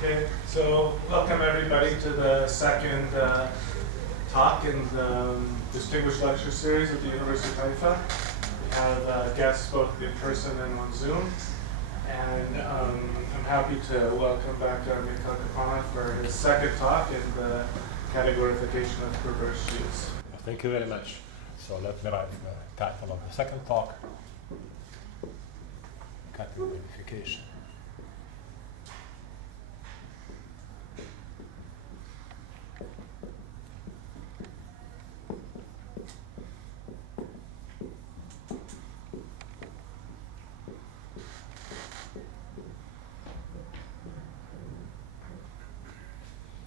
Okay, so welcome everybody to the second talk in the Distinguished Lecture Series at the University of Haifa. We have guests both in person and on Zoom. And I'm happy to welcome back Mikhail Kapranov for his second talk in the Categorification of perverse sheaves. Thank you very much. So let me write the title of the second talk, Categorification.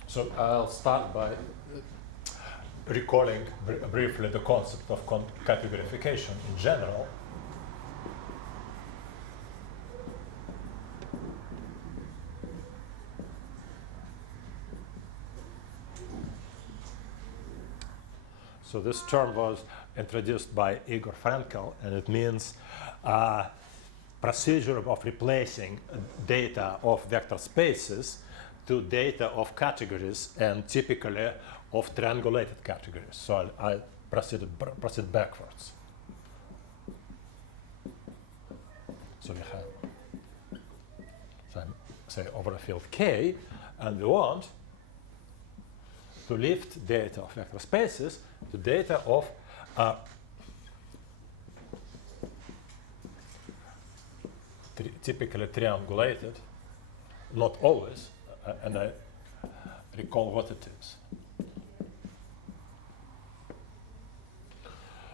So I'll start by recalling briefly the concept of categorification in general. So this term was introduced by Igor Frankl, and it means procedure of replacing data of vector spaces to data of categories, and typically of triangulated categories. So I'll proceed backwards. So we have, say, over a field K, and we want to lift data of vector spaces to data of typically triangulated, not always, and I recall what it is.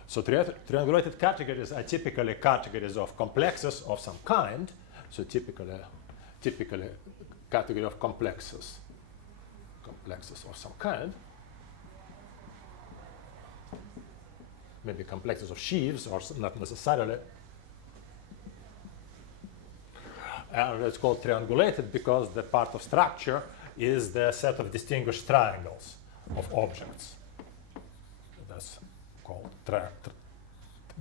So triangulated categories are typically categories of complexes of some kind. So typically category of complexes of some kind. Maybe complexes of sheaves, or not necessarily. And it's called triangulated because the part of structure is the set of distinguished triangles of objects. That's called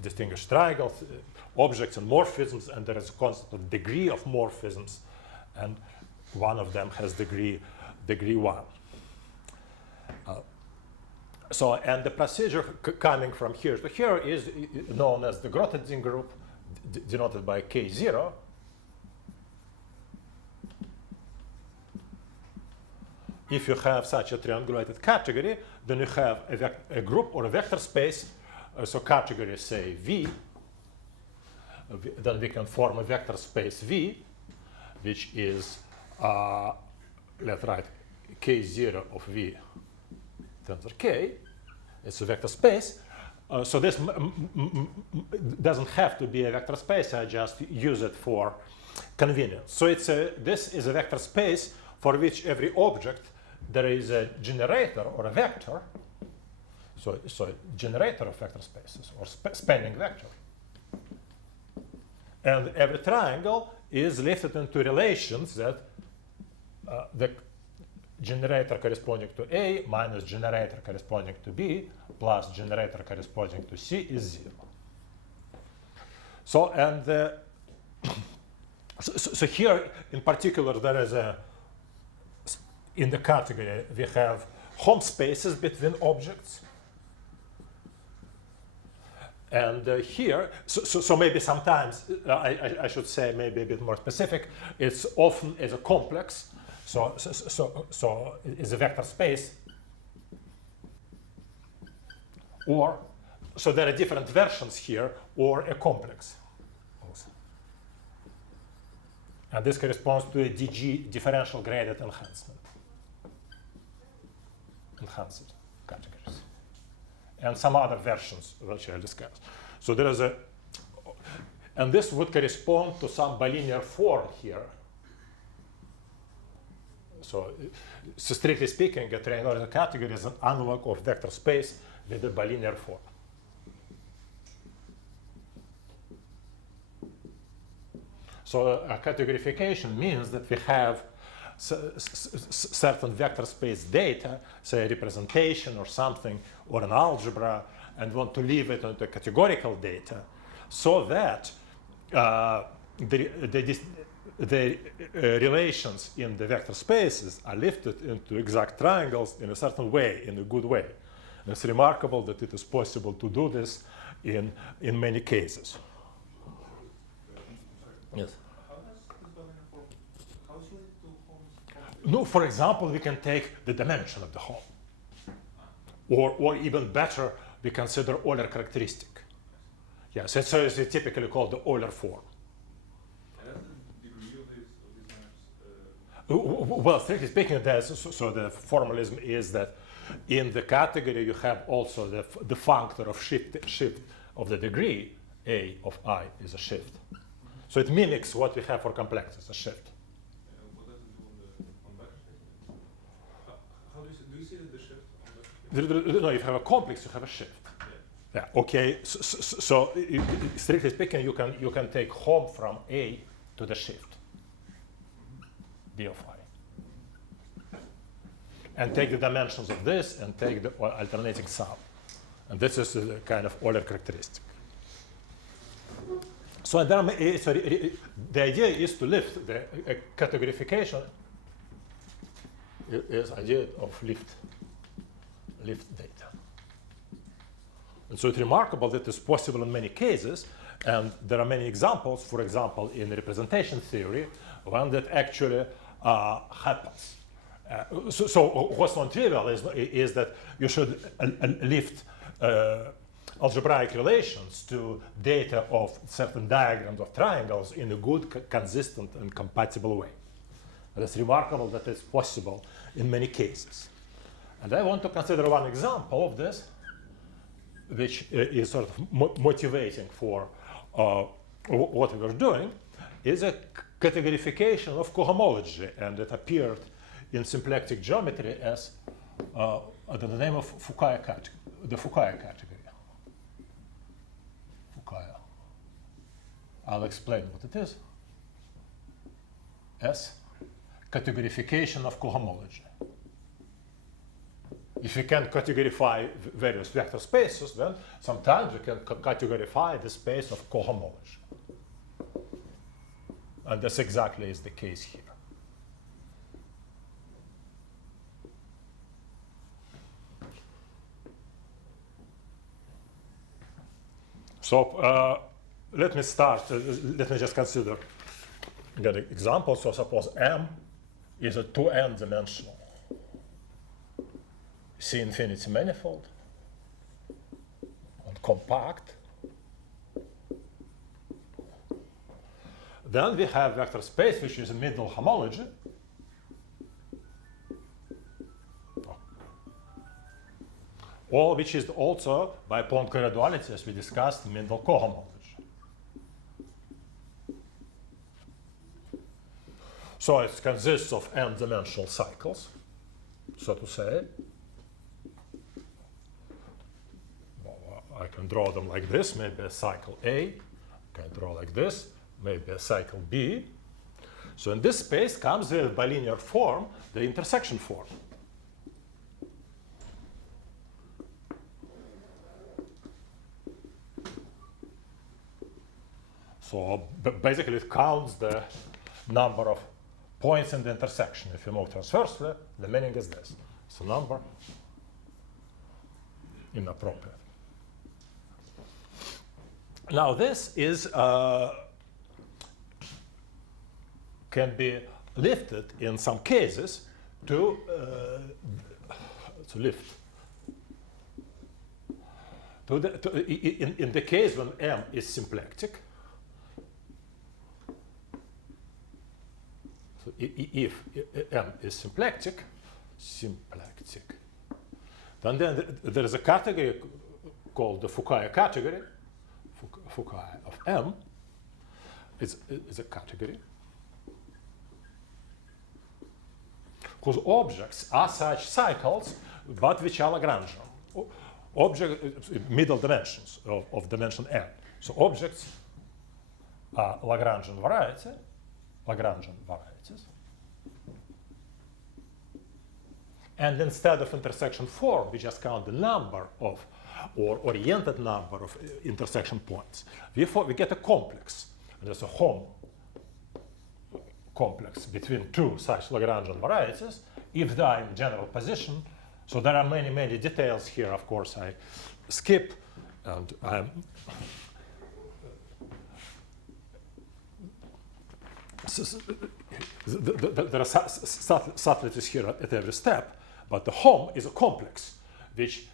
distinguished triangles, objects and morphisms, and there is a concept of degree of morphisms, and one of them has degree 1. So, and the procedure coming from here to here is known as the Grothendieck group, denoted by K0. If you have such a triangulated category, then you have a group or a vector space. So category, say, V. Then we can form a vector space V, which is, let's write K0 of V tensor K. It's a vector space. So this doesn't have to be a vector space. I just use it for convenience. So this is a vector space for which every object there is a generator or a vector, so generator of vector spaces or spanning vector. And every triangle is lifted into relations that the generator corresponding to A minus generator corresponding to B plus generator corresponding to C is 0. So, and so here in particular there is in the category, we have home spaces between objects. And here, so maybe sometimes, I should say maybe a bit more specific, it's often as a complex. So it's a vector space. Or, so there are different versions here, or a complex also. And this corresponds to a DG, differential graded enhancement. Enhanced categories, and some other versions which I'll discuss. So there is and this would correspond to some bilinear form here. So strictly speaking, a triangular category is an analog of vector space with a bilinear form. So a categorification means that we have certain vector space data, say a representation or something, or an algebra, and want to leave it into categorical data, so that the relations in the vector spaces are lifted into exact triangles in a certain way, in a good way. And it's remarkable that it is possible to do this in many cases. Yes. No, for example, we can take the dimension of the home. Or even better, we consider Euler characteristic. Yes, so it's typically called the Euler form. Well, strictly speaking, so the formalism is that in the category you have also the functor of shift of the degree. A of I is a shift. So it mimics what we have for complexes, a shift. What does it do on vector space? How do you see the shift on vector space? No, if you have a complex, you have a shift. Yeah. Okay. So strictly speaking, you can take home from A to the shift. B of I. And take the dimensions of this and take the alternating sum. And this is the kind of Euler characteristic. So the idea is to lift the categorification is idea of lift data. And so it's remarkable that it's possible in many cases, and there are many examples, for example, in representation theory, when that actually happens. So what's non-trivial is that you should lift algebraic relations to data of certain diagrams of triangles in a good, consistent, and compatible way. And it's remarkable that it's possible in many cases. And I want to consider one example of this, which is sort of motivating for what we were doing, is a categorification of cohomology, and it appeared in symplectic geometry as under the name of the Fukaya category. Fukaya. I'll explain what it is as categorification of cohomology. If we can categorify various vector spaces, then sometimes we can categorify the space of cohomology. And this exactly is the case here. So let me start. Let me just consider an example. So suppose M is a 2n dimensional C infinity manifold and compact. Then we have vector space, which is a middle homology. Or which is also, by Poincare duality, as we discussed, middle cohomology. So it consists of n-dimensional cycles, so to say. Well, I can draw them like this, maybe a cycle A. I can draw like this, maybe a cycle B. So in this space comes with bilinear form, the intersection form. So basically it counts the number of points in the intersection. If you move transversely, the meaning is this. It's a number inappropriate. Now this is can be lifted in some cases to lift. In the case when M is symplectic, so if M is symplectic, then there is a category called the Fukaya category. Fukaya of M is a category whose objects are such cycles, but which are Lagrangian. Middle dimensions of dimension n. So objects are Lagrangian varieties. And instead of intersection form, we just count the number of, or oriented number of intersection points. We get a complex, and there's a home complex between two such Lagrangian varieties if they are in general position. So there are many, many details here. Of course, I skip, and there are subtleties here at every step, but the home is a complex, which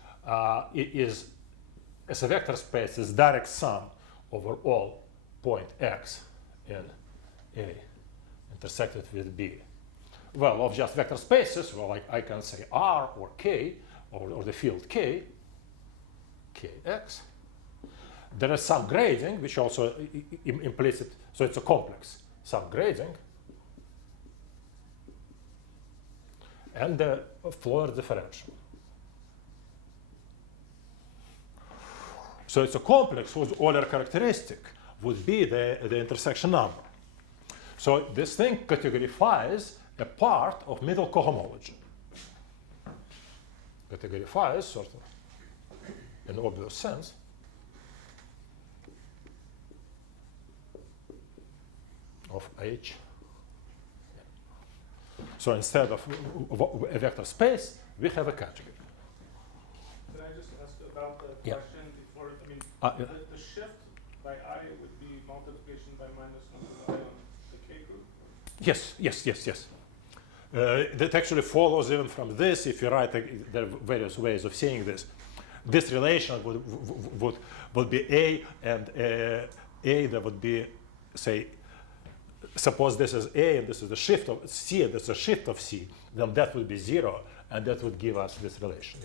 is, as a vector space, is direct sum over all point x in A intersected with B. Well, of just vector spaces, well, I can say R or K, or the field K, Kx. There is some grading, which also implicit, so it's a complex, some grading, and the Floer differential. So it's a complex whose Euler characteristic would be the intersection number. So this thing categorifies a part of middle cohomology. Categorifies, sort of, in obvious sense, of H. So instead of a vector space, we have a category. Can I just ask about the Yeah. question before? I mean, Yeah. the shift by I would be multiplication by minus 1 to I on the K group? Yes, yes, yes, yes. That actually follows even from this. If you write, there are various ways of seeing this. This relation would be A, and A that would be, say, suppose this is A and this is the shift of C and this is a shift of C, then that would be 0, and that would give us this relation.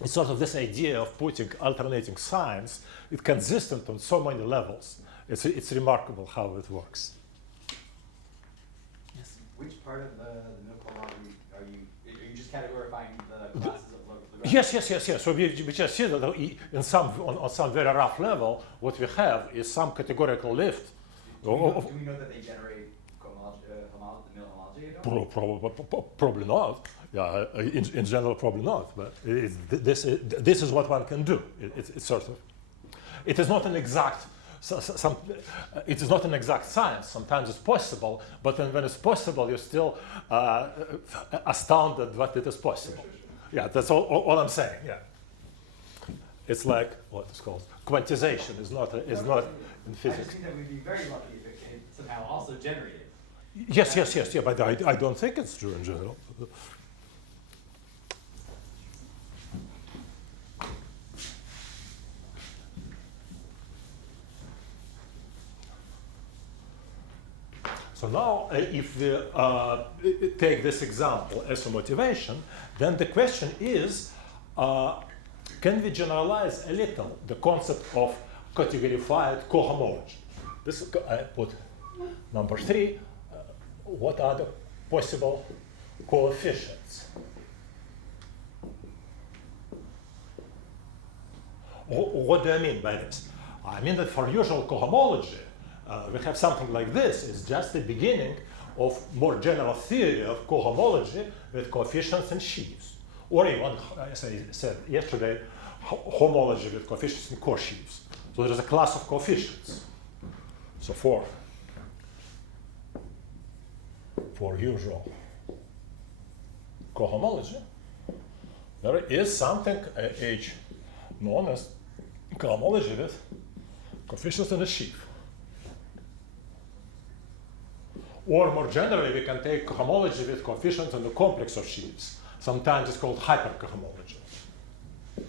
It's sort of this idea of putting alternating signs. It's consistent on so many levels. It's remarkable how it works. Yes. Which part of the middle cohomology are you just categorifying the classes of Lagrange? Yes. So we just see that on some very rough level, what we have is some categorical lift. Do we know that they generate the middle homology? Probably not. Yeah, in general, probably not. But this is what one can do. It's sort of. It is not an exact. It is not an exact science. Sometimes it's possible, but then when it's possible, you're still astounded that it is possible. Yeah, that's all I'm saying. Yeah, it's like what is called quantization is not in physics. I just think that we'd be very lucky if it could somehow also generate it. Yes, yeah, but I don't think it's true in general. So now, if we take this example as a motivation, then the question is, can we generalize a little the concept of categorified cohomology? This I put number 3. What are the possible coefficients? What do I mean by this? I mean that for usual cohomology, we have something like this. It's just the beginning of more general theory of cohomology with coefficients and sheaves. Or even, as I said yesterday, homology with coefficients and co-sheaves. So there's a class of coefficients. So for usual cohomology, there is something H known as cohomology with coefficients and a sheaf. Or more generally, we can take cohomology with coefficients and a complex of sheaves. Sometimes it's called hypercohomology,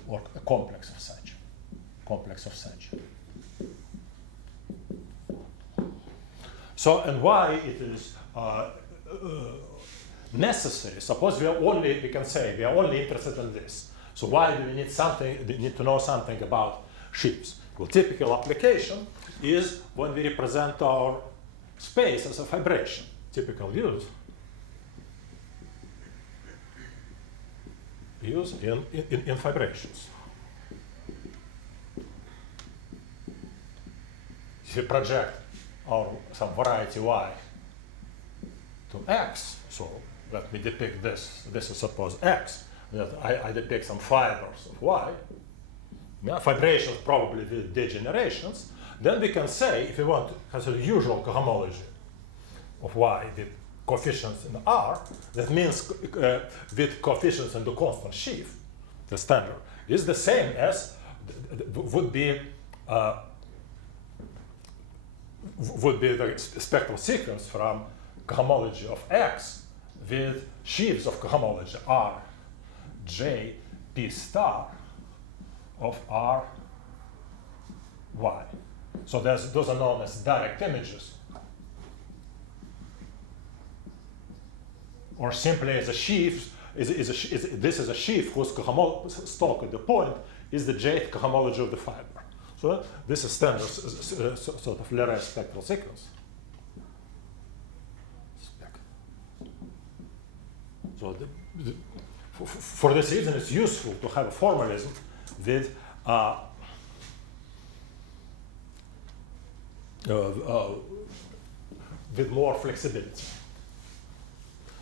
or a complex of such. So, and why it is necessary? Suppose we can say we are only interested in this. So why do we need to know something about sheaves? Well, typical application is when we represent our space as a vibration. Typical use in vibrations. If we project some variety y to x, so let me depict this. This is suppose x. That I depict some fibers of y. Yeah, vibrations probably with degenerations. Then we can say, if we want to consider usual cohomology, of y with coefficients in R, that means with coefficients in the constant sheaf, the standard, is the same as would be the spectral sequence from cohomology of X with sheaves of cohomology R, J, P star of R, Y. So those are known as direct images. Or simply as a sheaf, this is a sheaf whose stalk at the point is the jth cohomology of the fiber. So this is standard sort of Leray spectral sequence. So for this reason, it's useful to have a formalism with more flexibility.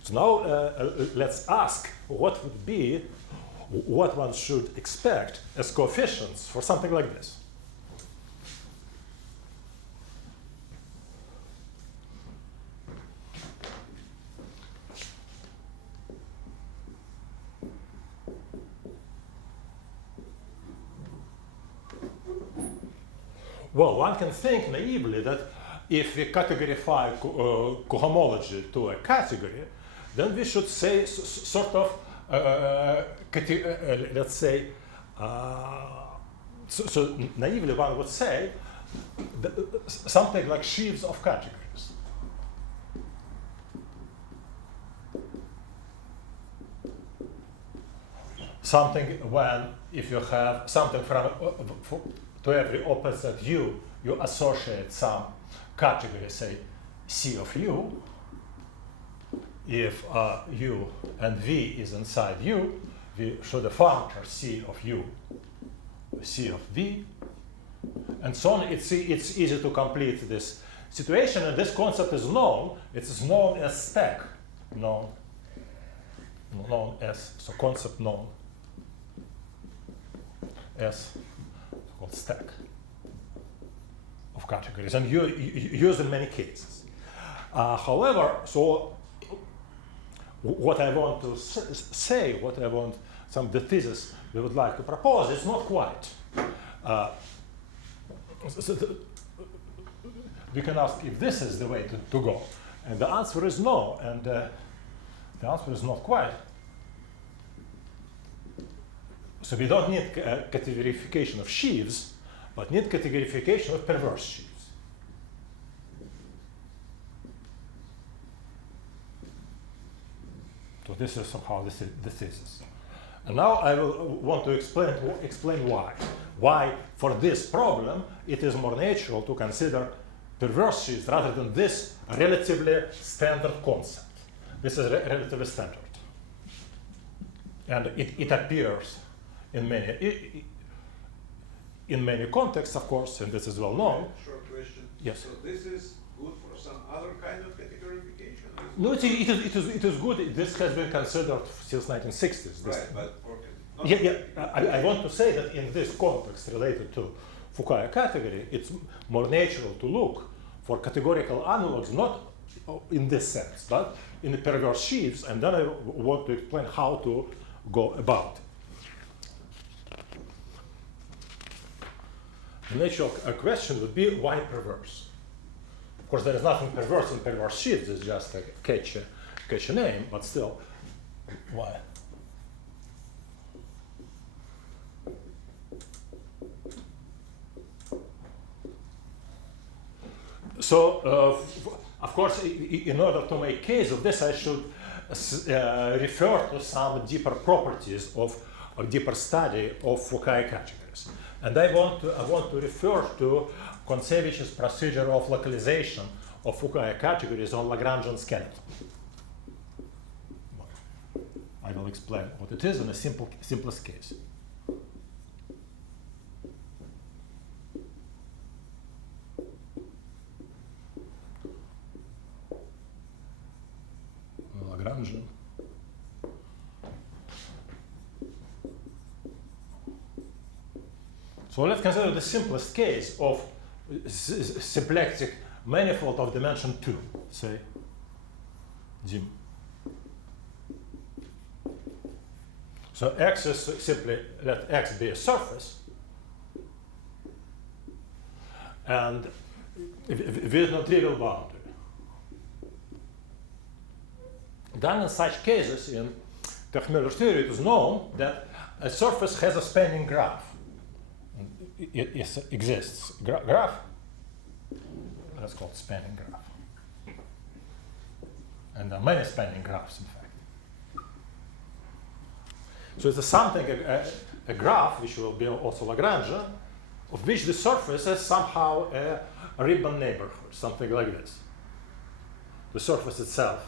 So now let's ask what would be what one should expect as coefficients for something like this. Well, one can think naively that if we categorify cohomology to a category, then we should say sort of, let's say, so naively one would say something like sheaves of categories. Something when, if you have something from to every opposite u, you associate some category, say C of u. If u and v is inside u, we should functor C of u, C of v, and so on. It's easy to complete this situation, and this concept is known. It is known as stack, known as, so concept known as called stack of categories, and used in many cases. However, so what I want to say, the thesis we would like to propose, is not quite. We can ask if this is the way to go, and the answer is no, and the answer is not quite. So we don't need categorification of sheaves, but need categorification of perverse sheaves. So this is somehow the thesis. And now I will want to explain why. Why, for this problem, it is more natural to consider perverse sheaves rather than this relatively standard concept. This is relatively standard. And it appears in many contexts, of course, and this is well known. Short question. Yes. So this is good for some other kind of categorification? No, it is good. This has been considered since 1960s. Right, but for I want to say that in this context related to Fukaya category, it's more natural to look for categorical analogs, not in this sense, but in the perverse sheaves, and then I want to explain how to go about it. The natural question would be, why perverse? Of course, there is nothing perverse in perverse sheaves. It's just a catchy name, but still, why? So, of course, in order to make case of this, I should refer to some deeper properties of a deeper study of Fukaya categories. And I want to refer to Kontsevich's procedure of localization of Fukaya categories on Lagrangian skeleton. I will explain what it is in a simplest case. Lagrangian. So let's consider the simplest case of symplectic manifold of dimension 2, say. dim. So X is simply, let X be a surface, and with no trivial boundary. Then in such cases, in Koch-Miller's theory, it is known that a surface has a spanning graph. It exists. Graph, that's called spanning graph. And there are many spanning graphs, in fact. So it's something, a graph, which will be also Lagrangian, of which the surface has somehow a ribbon neighborhood, something like this. The surface itself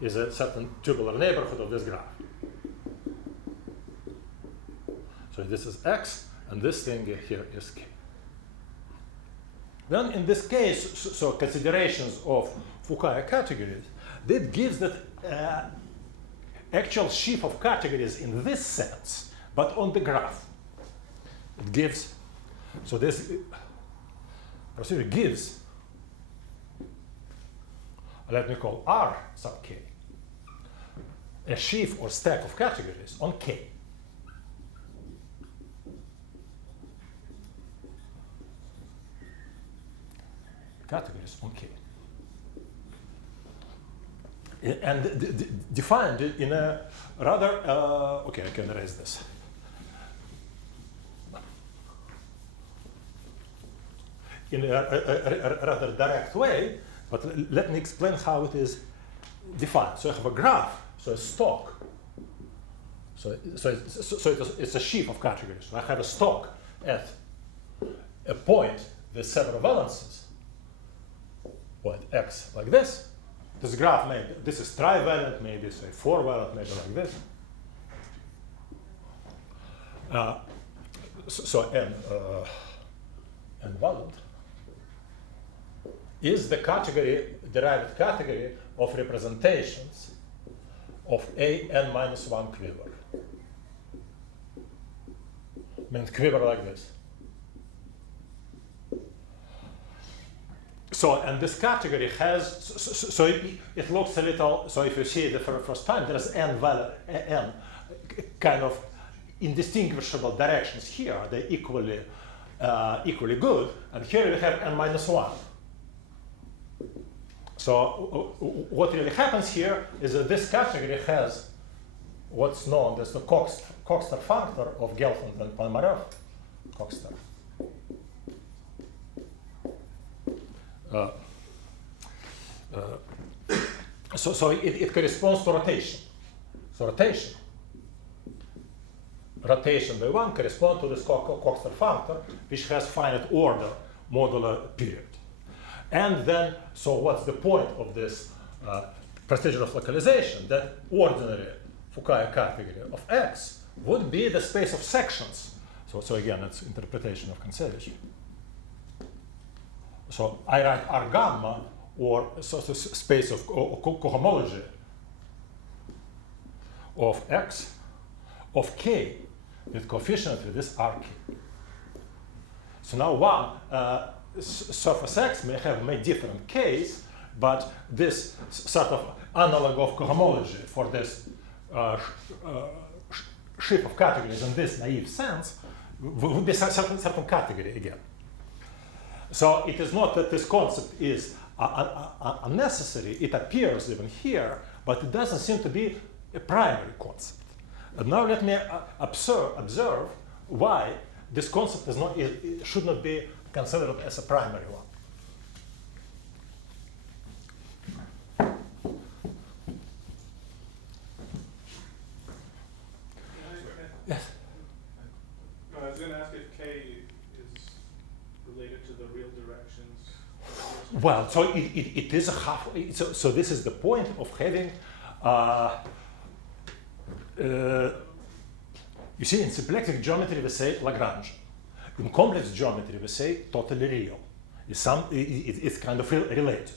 is a certain tubular neighborhood of this graph. So this is X, and this thing here is K. Then in this case, so considerations of Fukaya categories, that gives that actual sheaf of categories in this sense, but on the graph. It gives, so this procedure gives, let me call R sub K, a sheaf or stack of categories on K. Categories on K. And defined it in a rather, okay, I can erase this. In a rather direct way, but let me explain how it is defined. So I have a graph, so a stock. So it's a sheaf of categories. So I have a stock at a point with several valences, point X like this. This graph, maybe this is trivalent, maybe say 4-valent, maybe like this. So n valent is the category, derived category of representations of a n-1 quiver. Means quiver like this. So, and this category has, so it looks a little, so if you see it for the first time, there's n kind of indistinguishable directions here. They're equally good. And here we have n-1. So what really happens here is that this category has what's known as the Coxeter factor of Gelfand and Ponomarev. Coxeter. So it corresponds to rotation. So rotation by 1 corresponds to this Coxeter factor, which has finite order modular period. And then, so what's the point of this procedure of localization? That ordinary Fukaya category of X would be the space of sections. So again, it's interpretation of Kontsevich. So I write R gamma, or so space of cohomology of X of K with coefficient with this RK. So now one surface X may have many different Ks, but this sort of analog of cohomology for this sheaf of categories in this naive sense would be certain category again. So it is not that this concept is unnecessary. It appears even here, but it doesn't seem to be a primary concept. And now let me observe why this concept is not, it should not be considered as a primary one. Yes. No, I was going to ask if K is related to the real directions. Well, so it is a half. So this is the point of having. You see, in symplectic geometry we say Lagrange. In complex geometry we say totally real. It's kind of related.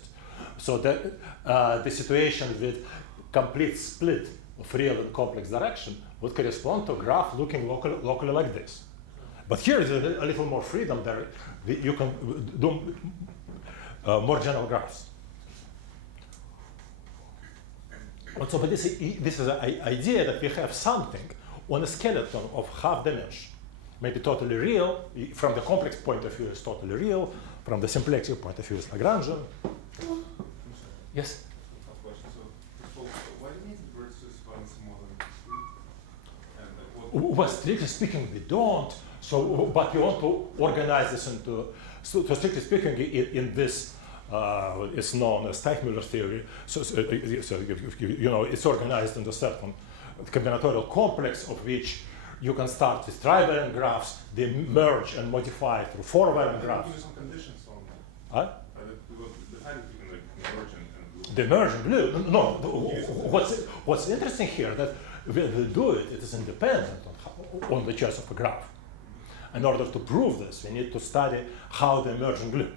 So the situation with complete split of real and complex direction would correspond to a graph looking locally like this. But here is a little more freedom there. You can do more general graphs. And so, but this is an idea that we have something on a skeleton of half dimension. Maybe totally real, from the complex point of view is totally real, from the simplexic point of view is Lagrangian. Yes? Last question. So why do you need versus once more than 3? And Well, strictly speaking, we don't. So, but we want to organize this into. So strictly speaking, in this, it's known as Teichmüller theory. So you know, it's organized into certain combinatorial complex of which you can start with trivalent graphs, they merge and modify through four-valent graphs. Give you some conditions on that. Huh? We will define it even like merge and The merge and glue. No, what's interesting here that when we do it, it is independent on the choice of a graph. In order to prove this, we need to study how they merge and glue.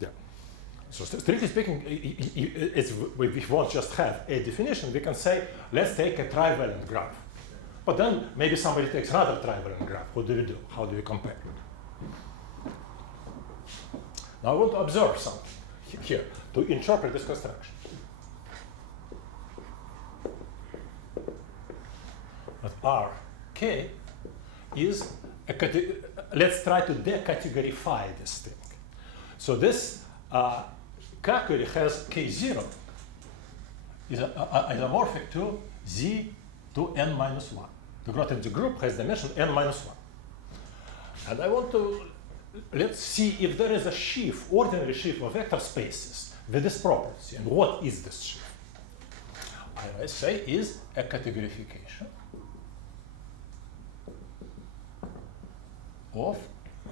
Yeah. So strictly speaking, we won't just have a definition. We can say, let's take a trivalent graph. But then maybe somebody takes another trivalent graph. What do we do? How do we compare? Now I want to observe something here to interpret this construction. That RK is a let's try to decategorify this thing. So this category has K0 is isomorphic to Z to n minus 1. The Grothendieck group has dimension n minus 1. And I want to, let's see if there is a sheaf, ordinary sheaf of vector spaces with this property. And what is this sheaf? I say is a categorification of,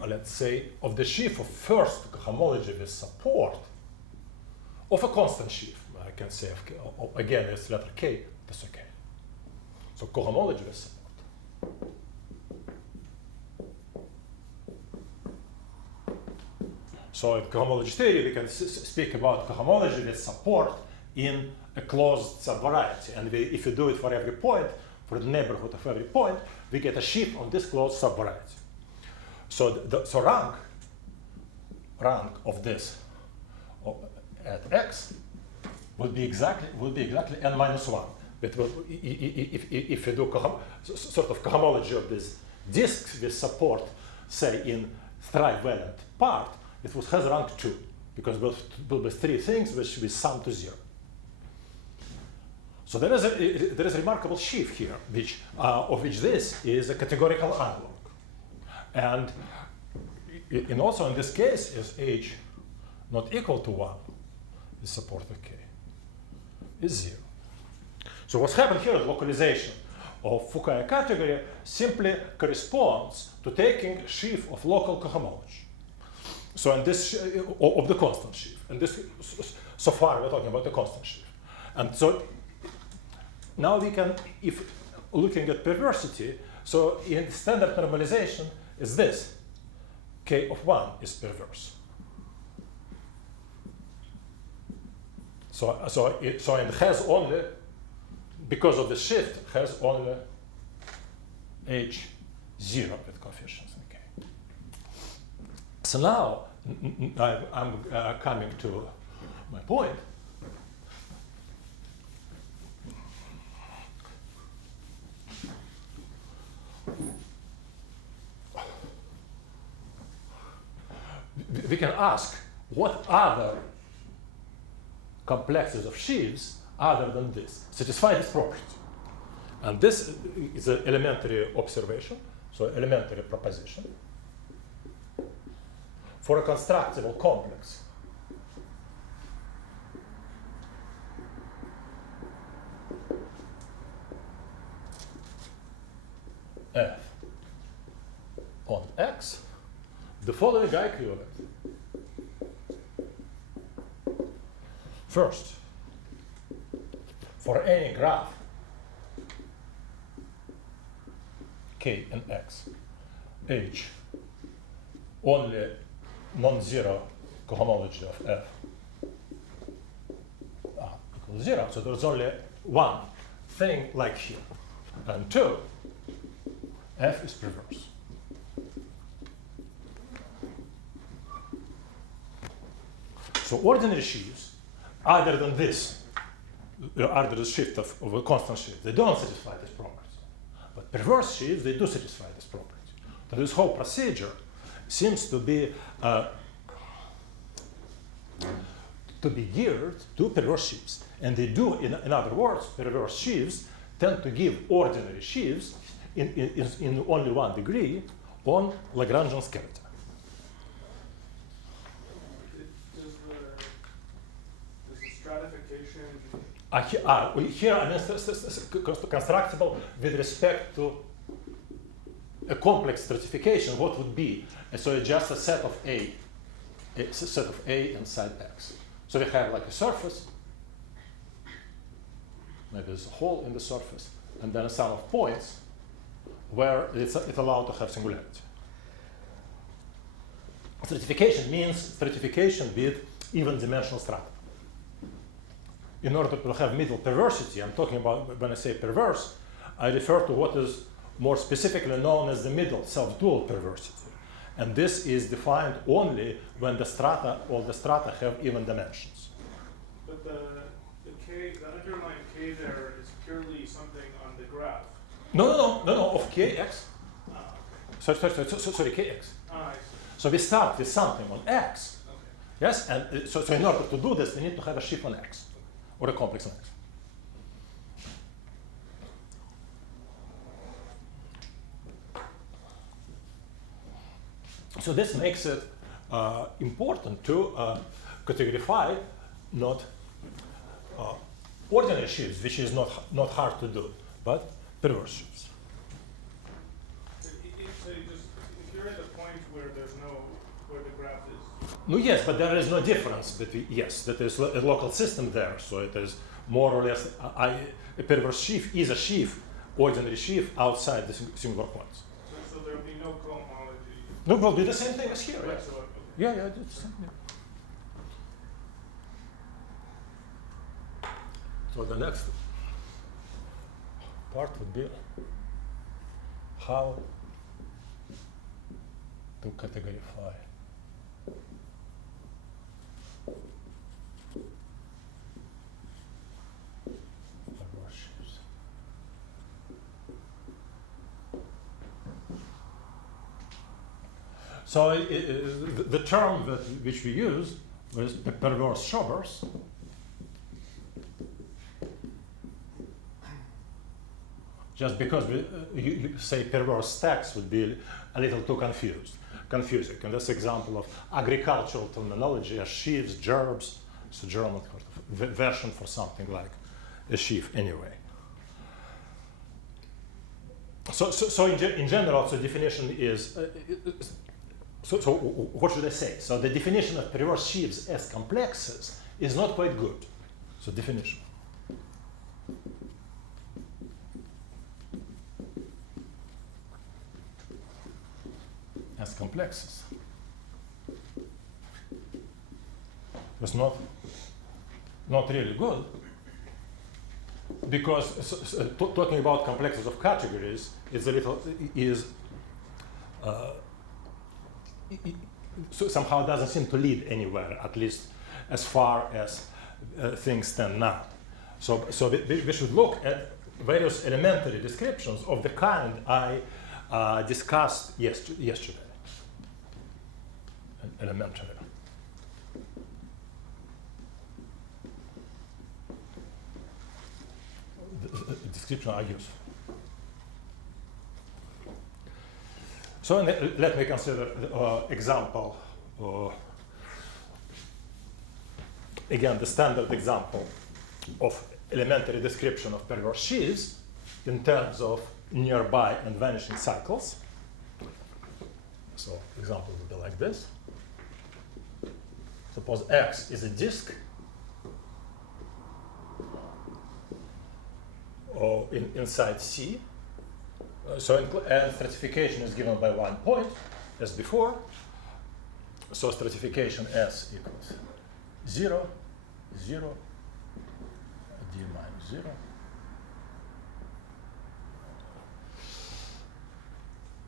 let's say, of the sheaf of first homology with support of a constant sheaf. I can say, again, it's letter K, that's okay. So cohomology with support. So in cohomology theory, we can speak about cohomology with support in a closed subvariety. And if you do it for every point, for the neighborhood of every point, we get a sheaf on this closed subvariety. So so rank of this at x would be exactly n minus 1. But if you do sort of cohomology of these disks with support, say in trivalent part, it would have rank 2, because there will be three things which we sum to 0. So there is a remarkable sheaf here, which of which this is a categorical analog, and also in this case is h not equal to 1, the support of k is 0. So what's happened here is localization of Fukaya category simply corresponds to taking a sheaf of local cohomology. So in this of the constant sheaf, and this so far we're talking about the constant sheaf, and so now we can, if looking at perversity, so in standard normalization is this k of 1 is perverse. So it has only, because of the shift, has only h0 with coefficients in k. So now I'm coming to my point. We can ask what other complexes of sheaves other than this satisfy this property. And this is an elementary observation, so elementary proposition for a constructible complex. F on X, the following are equivalent. First, for any graph K and X, H only non-zero cohomology of F equals 0. So there's only one thing like here. And 2, F is perverse. So ordinary sheaves, other than this, are the shift of a constant shift. They don't satisfy this property. But perverse sheaves, they do satisfy this property. So this whole procedure seems to be geared to perverse sheaves. And they do, in other words, perverse sheaves tend to give ordinary sheaves in only one degree on Lagrangian skeleton. Does the stratification Here I mean constructible with respect to a complex stratification. What would be? So it's just a set of A inside X. So we have like a surface. Maybe there's a hole in the surface, and then a sum of points where it's allowed to have singularity. Stratification means stratification with even dimensional strata. In order to have middle perversity, I'm talking about, when I say perverse, I refer to what is more specifically known as the middle self-dual perversity. And this is defined only when the strata, all the strata have even dimensions. But the underlying K there is purely something on the graph. No, of Kx. Ah, Sorry, Kx. I see. So we start with something on X. Okay. Yes, and so in order to do this, we need to have a sheaf on X, or a complex on X. So this makes it important to categorify not ordinary sheaves, which is not hard to do, but perverse sheaves. So if you're at the point where where the graph is. No, yes, but there is no difference between, yes, that is a local system there, so it is more or less, a perverse sheaf is a sheaf, ordinary sheaf outside the singular points. So there will be no cohomology. No, it will be the same thing as here, Right, yes. so, okay. Yeah, it's the same. Yeah. So the next part would be how to categorify perverse sheaves. So the term which we use was perverse sheaves. Just because you say perverse stacks would be a little too confusing. And this example of agricultural terminology as sheaves, gerbs, it's a German version for something like a sheaf anyway. So in general, the definition is, so what should I say? So the definition of perverse sheaves as complexes is not quite good. So definition. As complexes. It's not really good, because talking about complexes of categories is a little so somehow doesn't seem to lead anywhere, at least as far as things stand now. So we should look at various elementary descriptions of the kind I discussed yesterday. Elementary. The description I use. So let me consider example. Again, the standard example of elementary description of perverse sheaves in terms of nearby and vanishing cycles. So example would be like this. Suppose X is a disk inside C. And stratification is given by 1 point, as before. So stratification S equals 0, 0, D minus 0.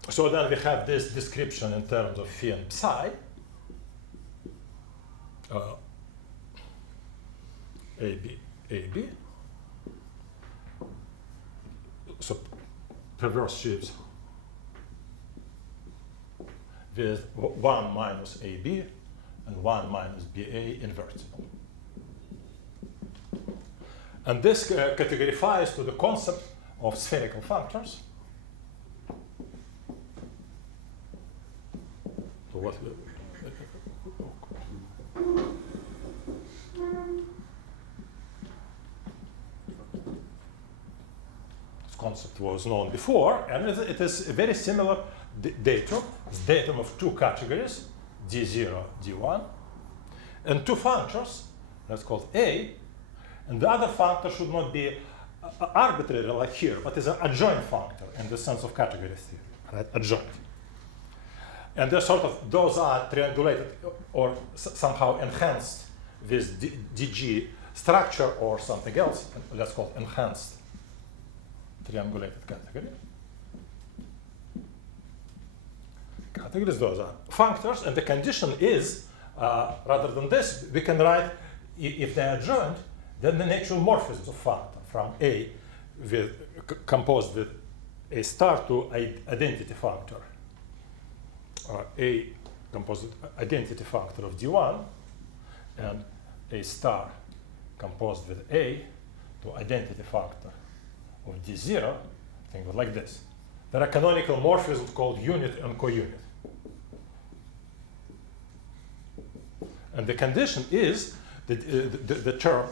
So then we have this description in terms of phi and psi. AB, AB. perverse sheaves with 1 minus AB and 1 minus BA invertible. And this categorifies to the concept of spherical functors. So what? This concept was known before, and it is a very similar datum. It's datum of two categories, D0, D1, and two functors. That's called A. And the other functor should not be arbitrary like here, but is an adjoint functor in the sense of category theory, right? Adjoint. And those are triangulated or somehow enhanced with DG structure or something else. And that's called enhanced triangulated category. Categories, those are functors, and the condition is, rather than this, we can write, if they are adjoint, then the natural morphisms of functor from A composed with A star to identity functor. A composed with identity functor of D1 and A star composed with A to identity factor of D0, think of it like this. There are canonical morphisms called unit and co-unit. And the condition is that the term,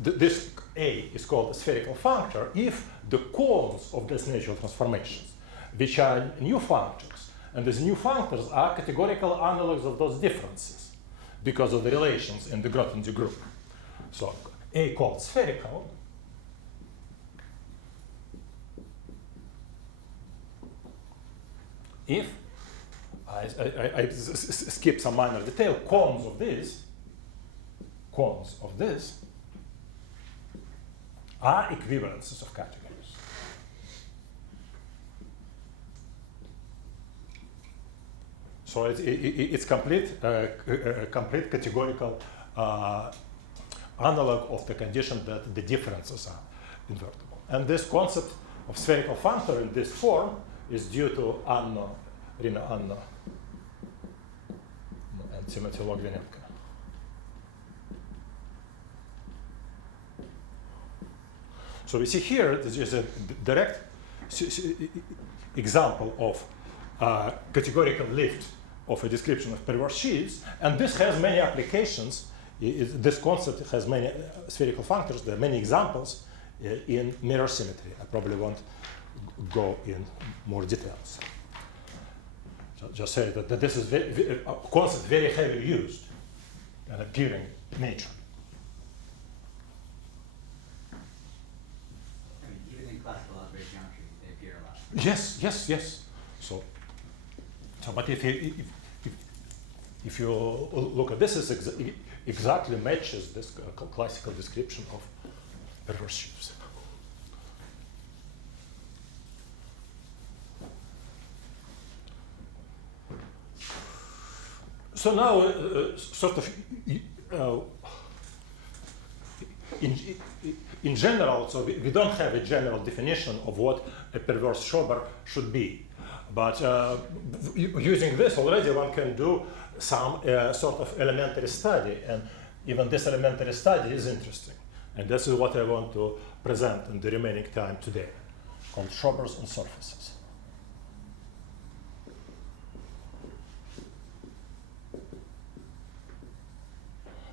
this A is called a spherical functor if the cones of these natural transformations, which are new functors, and these new functors are categorical analogs of those differences because of the relations in the Grothendieck group. So A called spherical if I skip some minor detail, cones of this are equivalences of categories. So it's complete categorical analog of the condition that the differences are invertible. And this concept of spherical functor in this form is due to Rina Anno and Timothy Logvinenko. So we see here this is a direct example of categorical lift of a description of perverse sheaves, and this has many applications. This concept has many spherical functors. There are many examples in mirror symmetry. I probably won't go in more details. So just say that this is a concept very heavily used and appearing in nature. I mean, even in classical algebraic geometry, they appear a lot. Yes. So but if you look at this, it exactly matches this classical description of perverse sheaves. So now, in general, so we don't have a general definition of what a perverse Schober should be. But using this already, one can do some sort of elementary study. And even this elementary study is interesting. And this is what I want to present in the remaining time today, called Schobers on surfaces.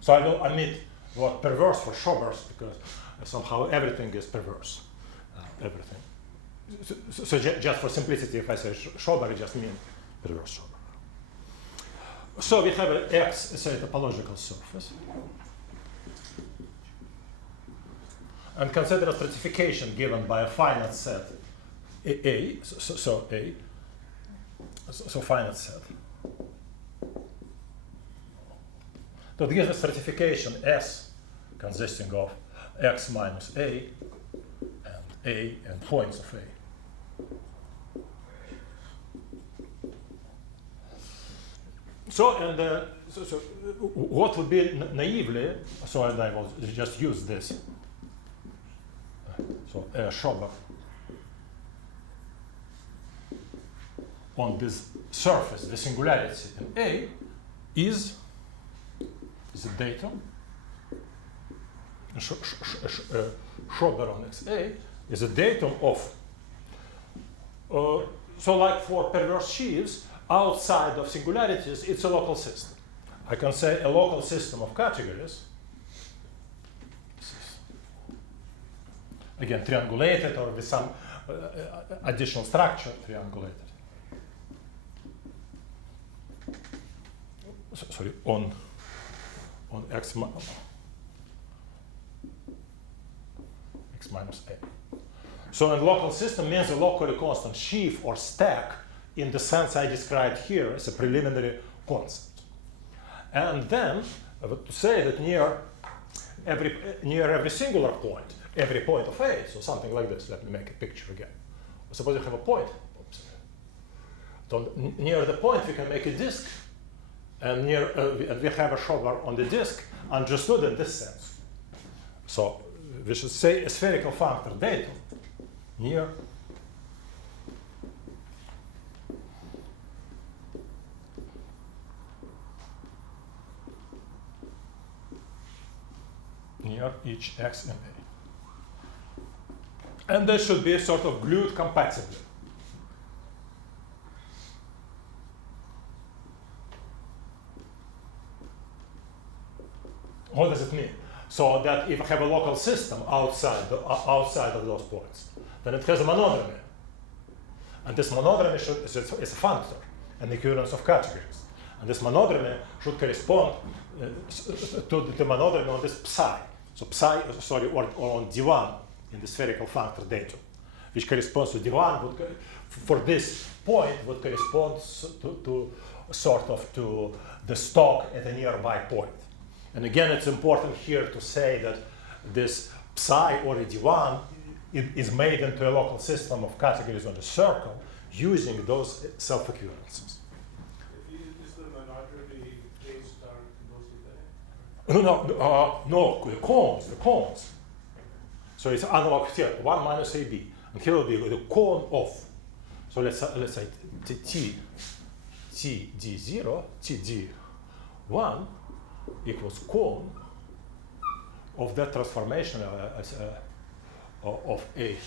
So I will omit what perverse for Schobers because somehow everything is perverse. Everything. So just for simplicity, if I say Schober, I just mean perverse Schober. So we have an X as a topological surface. And consider a stratification given by a finite set A. So finite set. That gives a stratification S consisting of X minus A and points of A. So what would be naively, so and I will just use this. So Schober on this surface, the singularity in A, is the datum. Schroeder on XA is a datum of, so like for perverse sheaves, outside of singularities, it's a local system. I can say a local system of categories, again, triangulated or with some additional structure, triangulated. Sorry, on X minus A. So a local system means a locally constant sheaf or stack in the sense I described here as a preliminary concept. And then I would say that near every singular point, every point of A, so something like this, let me make a picture again. Suppose you have a point. So near the point we can make a disk, and we have a Schroeder on the disk understood in this sense. So we should say a spherical functor datum near each X and A. And they should be sort of glued compatibly. What does it mean? So that if I have a local system outside of those points, then it has a monodromy. And this monodromy is a functor, an equivalence of categories. And this monodromy should correspond to the monodromy on this psi. So psi, or on D1 in the spherical functor datum, which corresponds to D1 for this point would correspond to the stock at a nearby point. And again, it's important here to say that this psi or a D1 is made into a local system of categories on the circle using those self-equivalences. Is the monodromy A star composed with A? No, the cones. So it's analog here, 1 minus AB. And here will be the cone of. So let's say TD0, TD1 equals cone of that transformation of A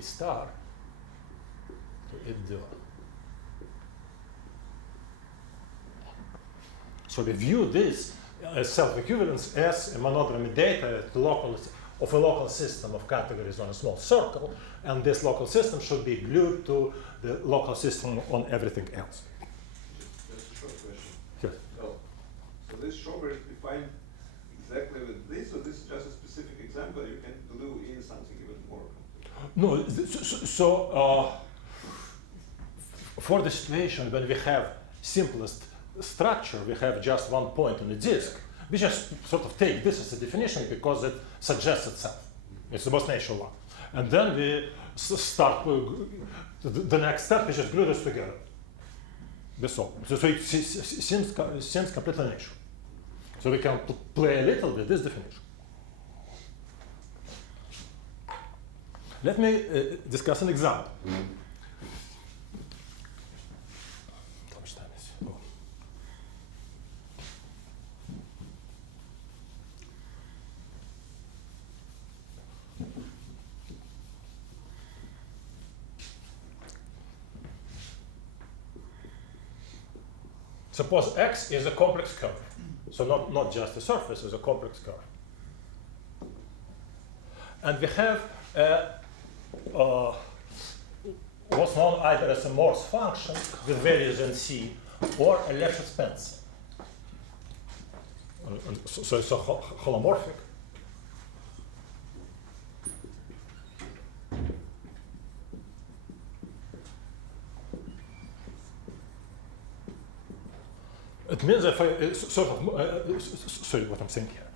star to it. So we view this as self-equivalence as a monodromy data of a local system of categories on a small circle, and this local system should be glued to the local system on everything else. Just a short question. Yes. So this Schroeder is defined exactly with this, or this is just a specific example you can glue in something even more complicated? No, for the situation when we have simplest structure, we have just one point on the disk, we just sort of take this as a definition because it suggests itself. It's the most natural one. And then we start the next step, we just glue this together. That's all. So it seems completely natural. So we can play a little with this definition. Let me discuss an example. Suppose X is a complex curve. So not just a surface, it's a complex curve. And we have what's known either as a Morse function with values in C or a Lefschetz pencil. So it's a holomorphic. It means if I sort of sorry, what I'm saying here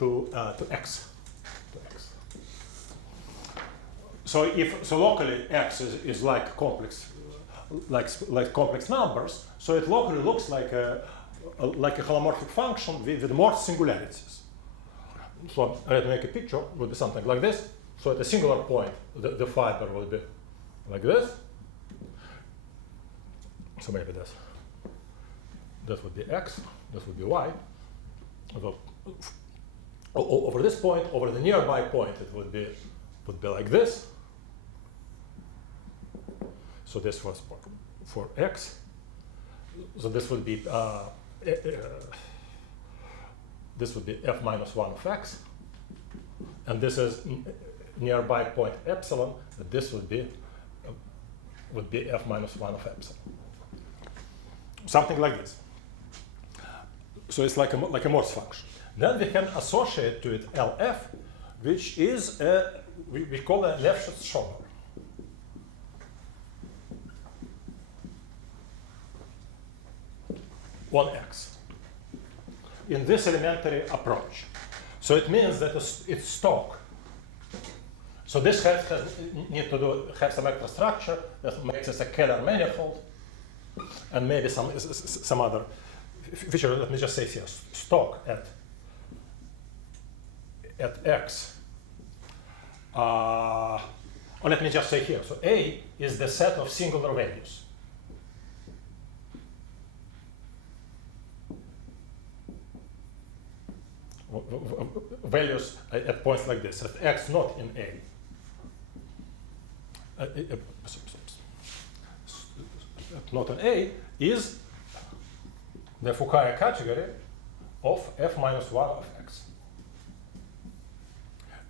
to X. So locally X is like complex, like complex numbers. So it locally looks like a holomorphic function with more singularities. So I'd make a picture would be something like this. So at a singular point, the fiber will be like this, So maybe that would be x, this would be y. So over this point, over the nearby point, it would be like this. So this was for x. So this would be f minus 1 of x, and this is nearby point epsilon. That this would be f minus 1 of epsilon. Something like this. So it's like a Morse function. Then we can associate to it LF, which is we call a Lefschetz-Schober. On X in this elementary approach. So it means that it's stock. So this need to have some extra structure that makes it a Keller manifold, and maybe some other feature. Let me just say here, stock at X. Or let me just say here, so A is the set of singular values. Values at points like this, at X not in A. Not in A is the Fukaya category of f minus 1 of x.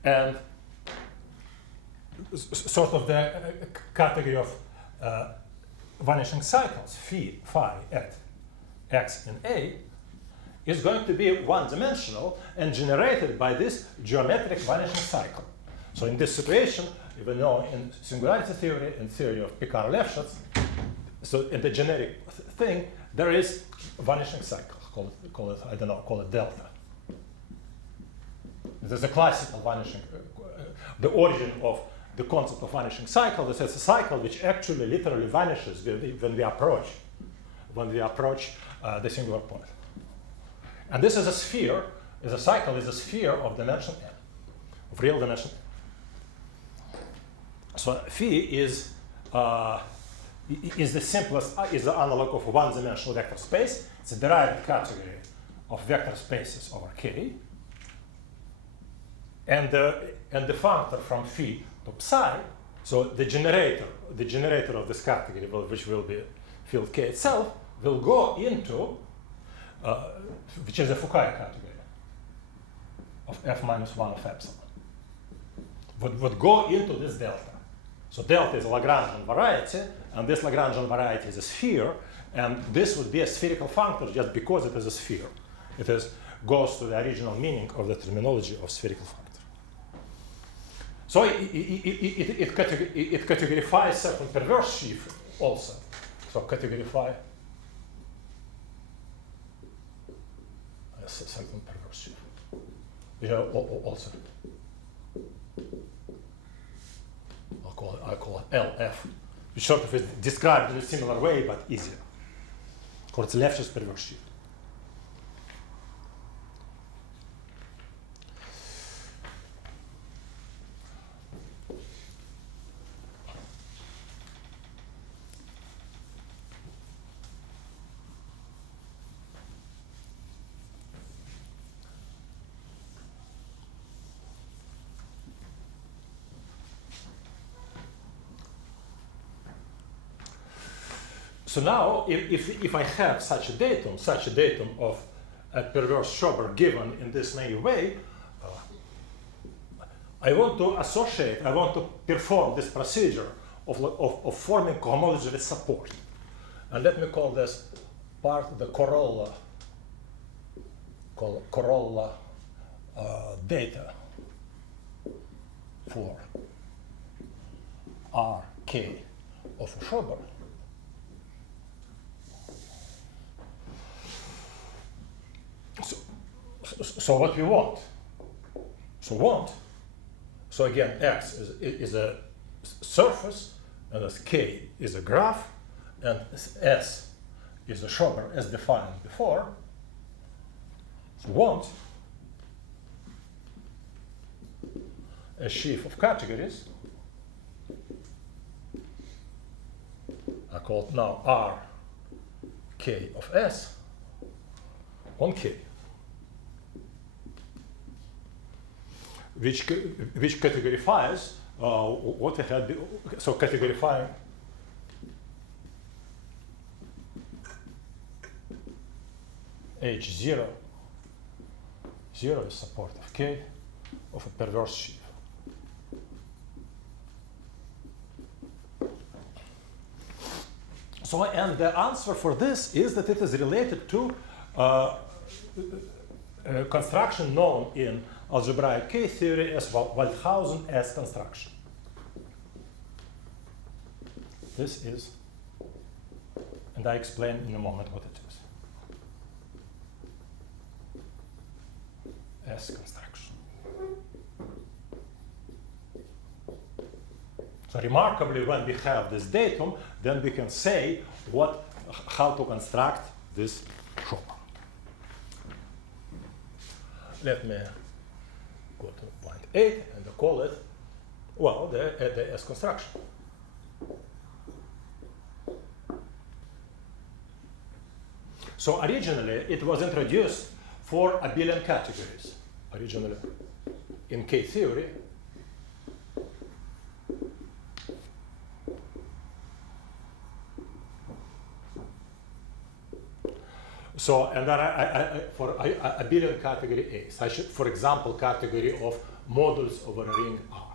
And sort of the category of vanishing cycles, phi at x in A, is going to be one-dimensional and generated by this geometric vanishing cycle. So in this situation, even though in singularity theory, in theory of Picard-Lefschetz, so in the generic thing, there is vanishing cycle, call it delta. There's a classical vanishing, the origin of the concept of vanishing cycle. This is a cycle which actually literally vanishes when we approach the singular point. And this is a sphere, a cycle is a sphere of dimension n, of real dimension n. So phi is the simplest, is the analog of a one-dimensional vector space. It's a derived category of vector spaces over K. And the functor from phi to psi, so the generator of this category, which will be field K itself, will go into, which is a Fukaya category of f minus 1 of epsilon, would go into this delta. So delta is a Lagrangian variety, and this Lagrangian variety is a sphere, and this would be a spherical functor just because it is a sphere. It goes to the original meaning of the terminology of spherical functor. So it categorifies certain perverse sheaf also. So categorify a certain perverse sheaf. Also. I call it LF, which sort of is described in a similar way but easier. Called Lefschetz perverse sheaf. So now, if I have such a datum of a perverse Schober given in this naive way, I want to perform this procedure of forming cohomology with support. And let me call this part the corolla data for Rk of a Schober. So what we want? So again, X is a surface, and as K is a graph, and S is a Schober as defined before. So want a sheaf of categories. I call it now R k of S on K, which categorifies what we had. So categorifying H0 is support of K of a perverse sheaf. So, and the answer for this is that it is related to a construction known in algebraic K theory as Waldhausen S construction. This is, and I explain in a moment what it is. S construction. So remarkably, when we have this datum, then we can say how to construct this Chopin. Let me go to point 8 and call it, well, the S construction. So originally, it was introduced for abelian categories. Originally, in K theory, so, and then for abelian category A, such, for example, category of modules over a ring R.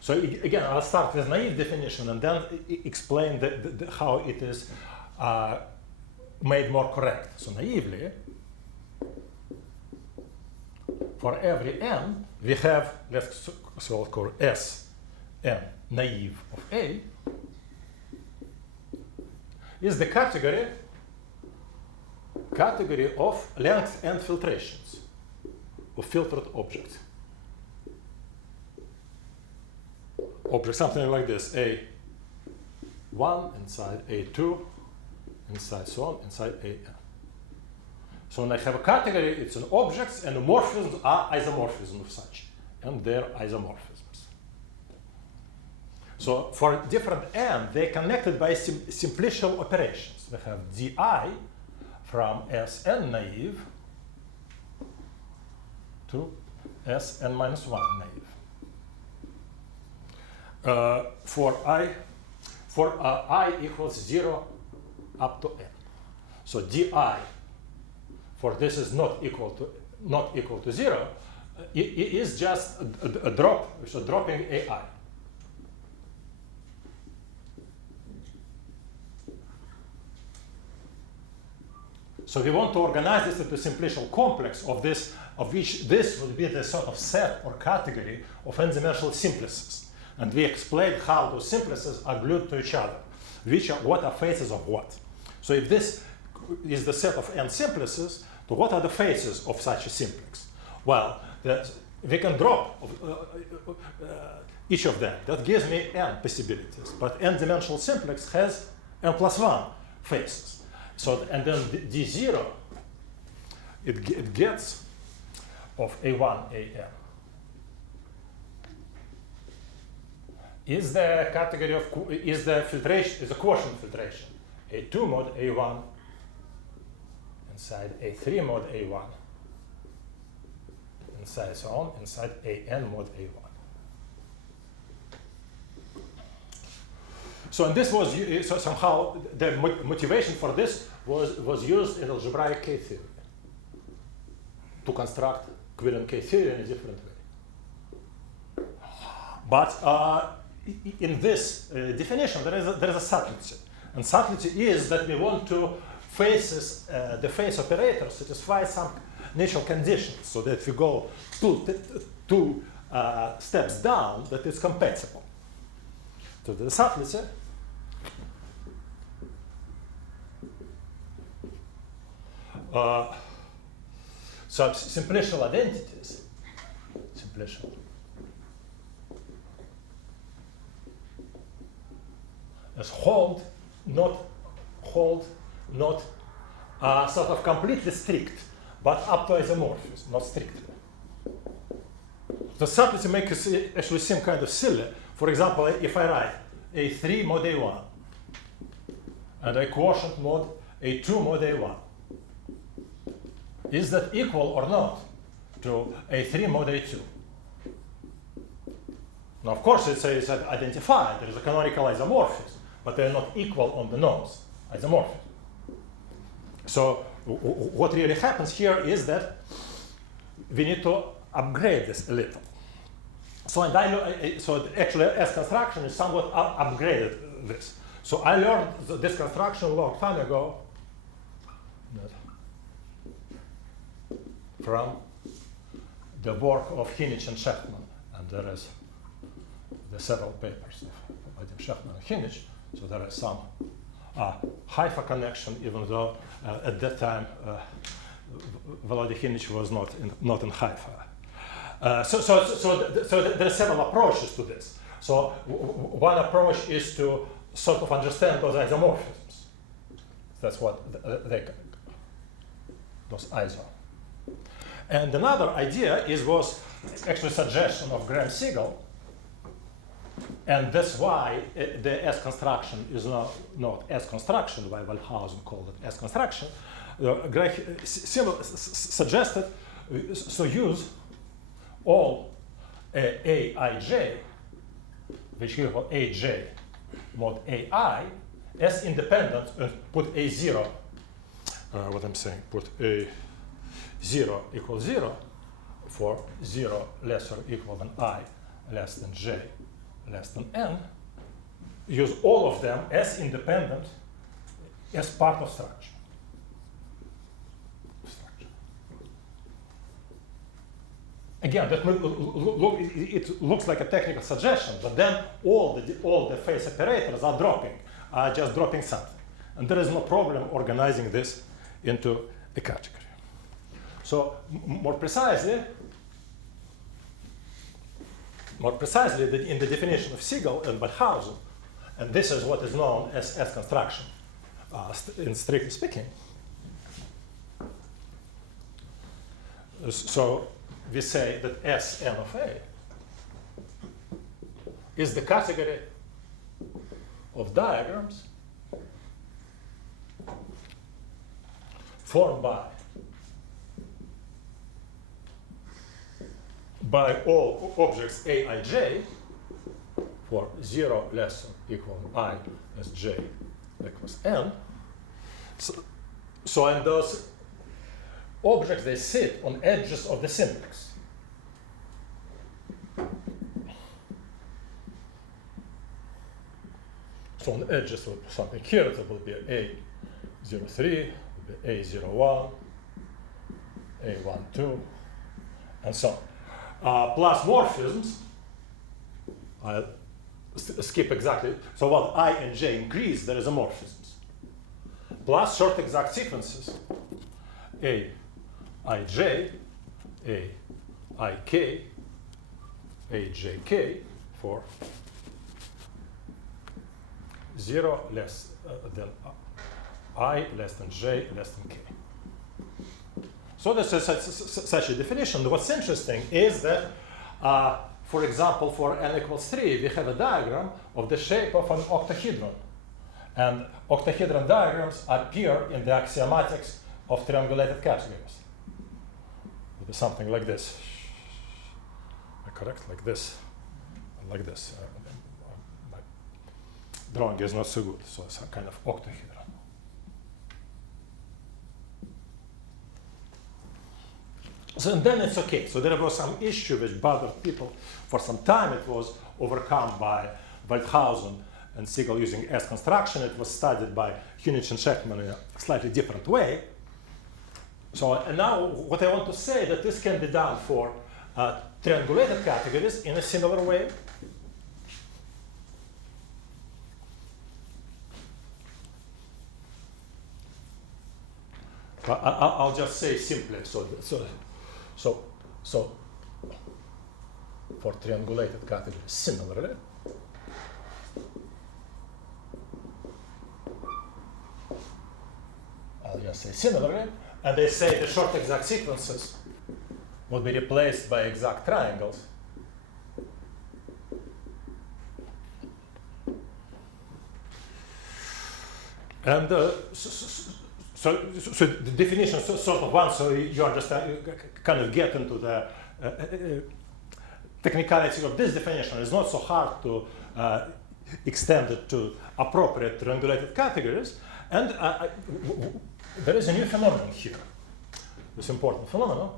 So again, I'll start with naive definition and then explain how it is made more correct. So naively, for every n, we have, let's call S n naive of A is the category of length n filtrations of filtered objects. Object something like this: A1 inside A2 inside so on inside AN. So when I have a category, it's an objects, and the morphisms are isomorphisms of such, and they're isomorphisms. So for different n, they're connected by simplicial operations. We have di from Sn naive to Sn minus 1 naive. For I equals 0 up to n. So di for this is not equal to 0. It is just a drop, so dropping ai. So we want to organize this into a simplicial complex of which this would be the sort of set or category of n-dimensional simplices. And we explained how those simplices are glued to each other, what are faces of what. So if this is the set of n simplices, so what are the faces of such a simplex? Well, we can drop each of them. That gives me n possibilities. But n-dimensional simplex has n plus 1 faces. So, and then d0, it gets of a1, an. Is the category of, is the filtration, is the quotient filtration. A2 mod A1 inside A3 mod A1 inside so on inside AN mod A1. So and this was, so somehow the motivation for this was used in algebraic K theory to construct equivalent K theory in a different way. But in this definition, there is a subtlety. And subtlety is that we want to the face operator satisfy some natural conditions so that if we go two steps down, that it's compatible. So the subtlety so simplicial identities, simplicial as hold, not sort of completely strict, but up to isomorphism, not strictly. The subtlety makes it actually seem kind of silly. For example, if I write A3 mod A1 and a quotient mod A2 mod A1. Is that equal or not to A3 mod A2? Now, of course, it's identified. There is a canonical isomorphism, but they're not equal on the nose isomorphism. So what really happens here is that we need to upgrade this a little. So, so actually, S construction is somewhat upgraded this. So I learned this construction a long time ago from the work of Hinich and Shechtman, and there is the several papers of Vadim Shechtman and Hinich. So there is some Haifa connection, even though at that time Volodya Hinich was not in Haifa. So there are several approaches to this. So one approach is to sort of understand those isomorphisms. That's what those iso. And another idea was actually a suggestion of Graham Siegel, and that's why the S construction is not S construction, why Waldhausen called it S construction. Graham Siegel suggested, so use all Aij, which equal Aj mod Ai, as independent, and put A0, what I'm saying, put A0 equals 0 for 0 less or equal than I less than J less than N. Use all of them as independent as part of structure. Again, that it looks like a technical suggestion, but then all the phase operators are just dropping something. And there is no problem organizing this into a category. So more precisely, in the definition of Siegel and Waldhausen, and this is what is known as S construction, in strictly speaking. So we say that Sn of A is the category of diagrams formed by all objects Aij for 0 less than equal to I as J equals N. So and those objects, they sit on edges of the syntax. So on the edges of something here, it will be A03, A01, A12, and so on. Plus morphisms, I'll skip exactly. So while I and J increase, there is a morphisms. Plus short exact sequences, Aij, Aik, Ajk for 0 less than I less than J less than K. So this is such a definition. What's interesting is that, for example, for n equals 3, we have a diagram of the shape of an octahedron. And octahedron diagrams appear in the axiomatics of triangulated categories. It will be something like this. Correct? Like this. Like this. My drawing is not so good, so it's a kind of octahedron. So and then it's okay. So there was some issue which bothered people for some time. It was overcome by Waldhausen and Siegel using S construction. It was studied by Hinich and Shechtman in a slightly different way. So and now what I want to say that this can be done for triangulated categories in a similar way. But I'll just say simply, so for triangulated categories, similarly, I'll just say similarly, and they say the short exact sequences would be replaced by exact triangles. And so the definition is sort of one, so you understand, you kind of get into the technicality of this definition. It's not so hard to extend it to appropriate triangulated categories. And there is a new phenomenon here, this important phenomenon.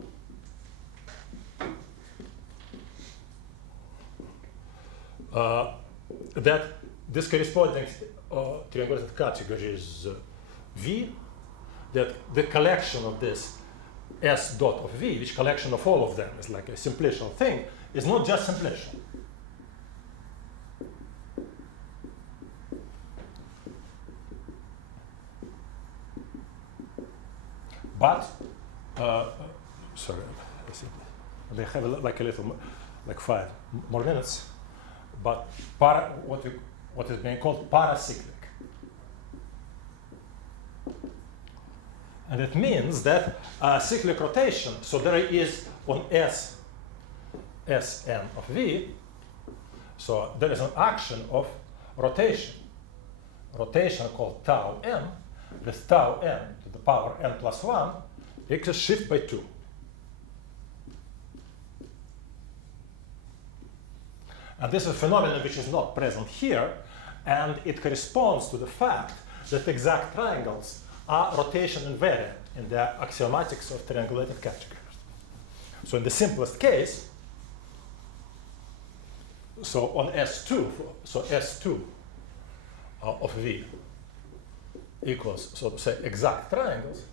That this corresponding triangulated category is V, that the collection of this S dot of V, which collection of all of them is like a simplicial thing, is not just simplicial. But, sorry, I think they have like a little, like 5 more minutes. But what is being called paracyclic. And it means that cyclic rotation, so there is on Sn of V, so there is an action of rotation. Rotation called tau n, with tau n to the power n plus 1 equals shift by 2. And this is a phenomenon which is not present here, and it corresponds to the fact that exact triangles are rotation invariant in the axiomatics of triangulated categories. So in the simplest case, so on S2, so S2 of V equals, so to say, exact triangles.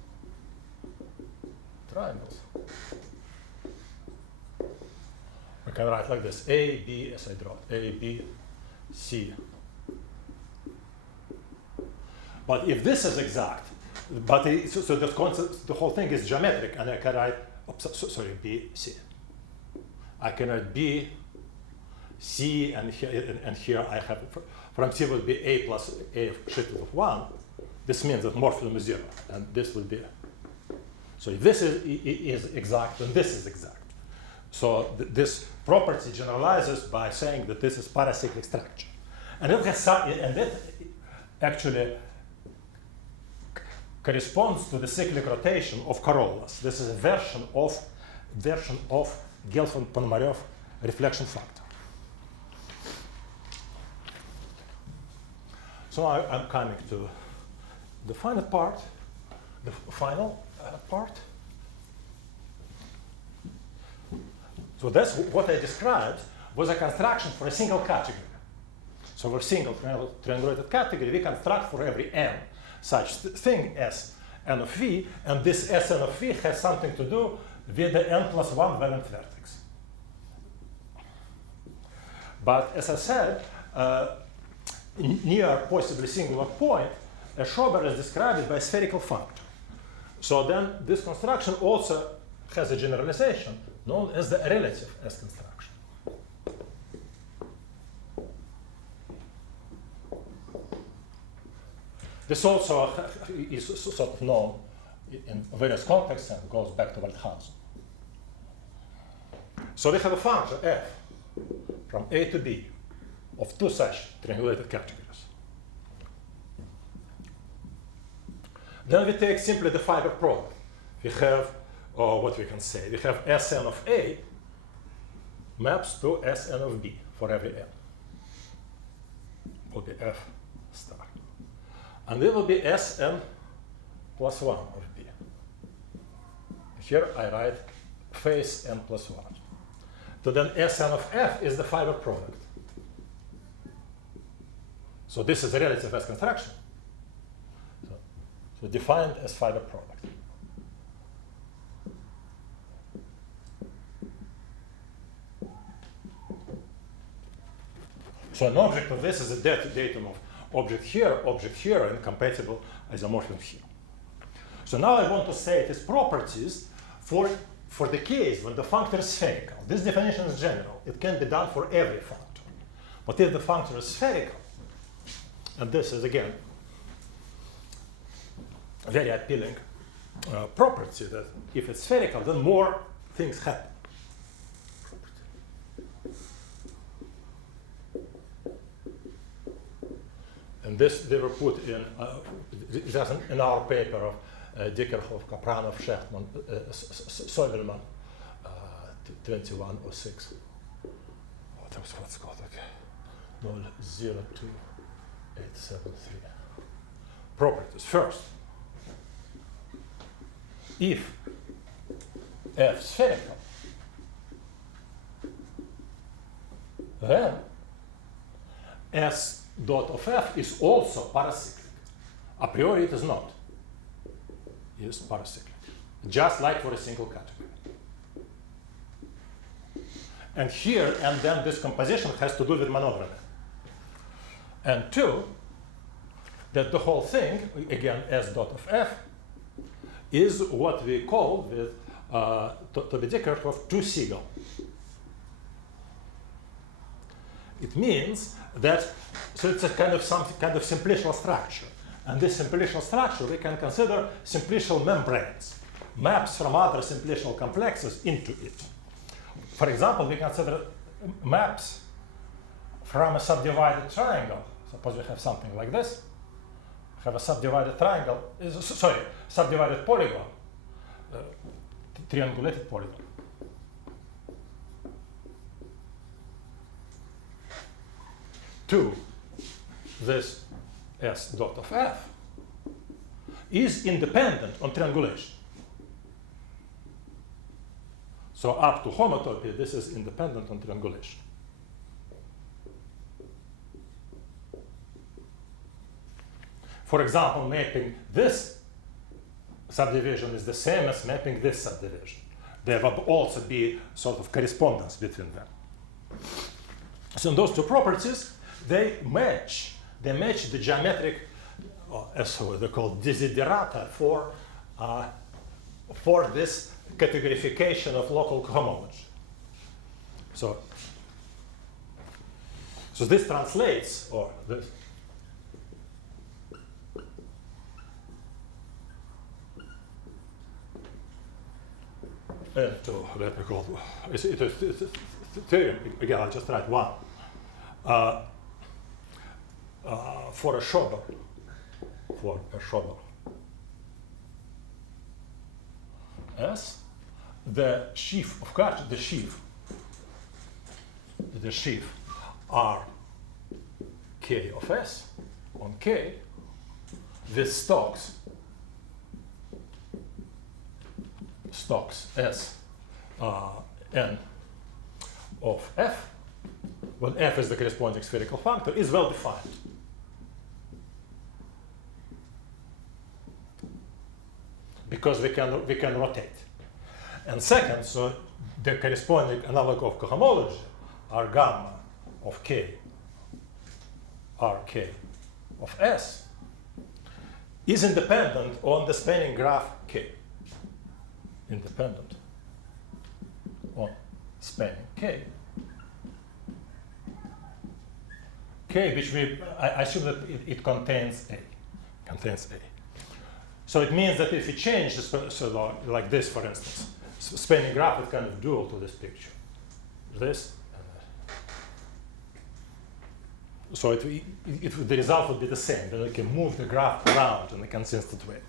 We can write like this: A, B, as I draw, A, B, C. But if this is exact, but so the concept, the whole thing is geometric, and I can write, sorry, B, C. I can write B, C, and here I have, from C would be A plus A shifted of 1. This means that morphism is 0, and this will be. So if this is exact, then this is exact. So this property generalizes by saying that this is paracyclic structure, and it has and that actually corresponds to the cyclic rotation of corollas. This is a version of Gelfand-Ponomarev reflection factor. So I'm coming to the final part. So that's what I described was a construction for a single category. So for a single triangulated category, we construct for every n such thing as n of V, and this Sn of V has something to do with the n plus 1 valent vertex. But as I said, near possibly singular point, a Schober is described by a spherical functor. So then this construction also has a generalization known as the relative S construction. This also is sort of known in various contexts and goes back to Waldhausen. So we have a function f from A to B of 2 such triangulated categories. Then we take simply the fiber product. We have, what we can say, we have Sn of A maps to Sn of B for every n. Will be F star. And it will be Sn plus 1 of B. Here I write phase n plus 1. So then Sn of F is the fiber product. So this is a relative S construction. So defined as fiber product. So an object of this is a datum of object here, and compatible isomorphism here. So now I want to say its properties for the case when the functor is spherical. This definition is general. It can be done for every functor. But if the functor is spherical, and this is again a very appealing property, that if it's spherical, then more things happen. And And this they were put in, just in our paper of Dickerhoff, Kapranov, Shechtman, Sovelman, 2106. Oh, that was what's called, okay. 002873. Properties. First, if F spherical, then S dot of F is also paracyclic. A priori it is not. It is paracyclic. Just like for a single category. And here, and then this composition has to do with monodromy. And two, that the whole thing, again, S dot of F, is what we call with to be Dickerhoff 2 Siegel. It means that, so it's a kind of simplicial structure. And this simplicial structure we can consider simplicial membranes, maps from other simplicial complexes into it. For example, we consider maps from a subdivided triangle. Suppose we have something like this. Have a subdivided triangle, subdivided polygon, triangulated polygon. To this S dot of F is independent on triangulation. So up to homotopy, this is independent on triangulation. For example, mapping this subdivision is the same as mapping this subdivision. There will also be sort of correspondence between them. So those two properties, they match the geometric, as they're called, desiderata for this categorification of local cohomology. So this translates, or this. To let me call it's a theorem. Again, I'll just write one. For a Schober, S, the sheaf of Karch, the sheaf R K of S on K with stocks S n of F, when F is the corresponding spherical functor, is well defined. Because we can rotate. And second, so the corresponding analog of cohomology, R gamma of K, Rk of S, is independent on the spanning graph K. Independent on spanning K. K, which I assume that it contains A. So it means that if you change so like this, for instance, spanning graph is kind of dual to this picture. This and that. So the result would be the same. Then we can move the graph around in a consistent way.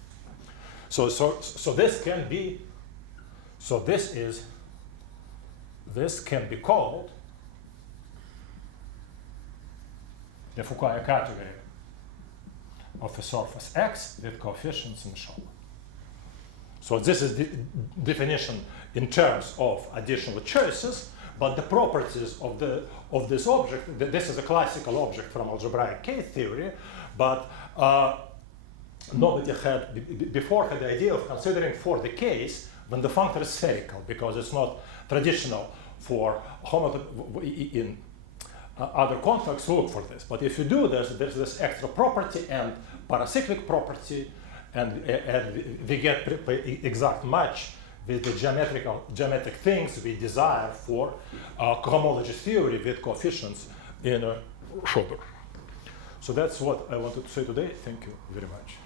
So this can be. So this can be called the Fukaya category of a surface X with coefficients in Schober. So this is the definition in terms of additional choices, but the properties of this object, this is a classical object from algebraic K theory, but nobody had before had the idea of considering for the case when the functor is spherical, because it's not traditional for in other contexts to look for this. But if you do this, there's this extra property and paracyclic property, and we get exact match with the geometric things we desire for cohomology theory with coefficients in Schober. So that's what I wanted to say today. Thank you very much.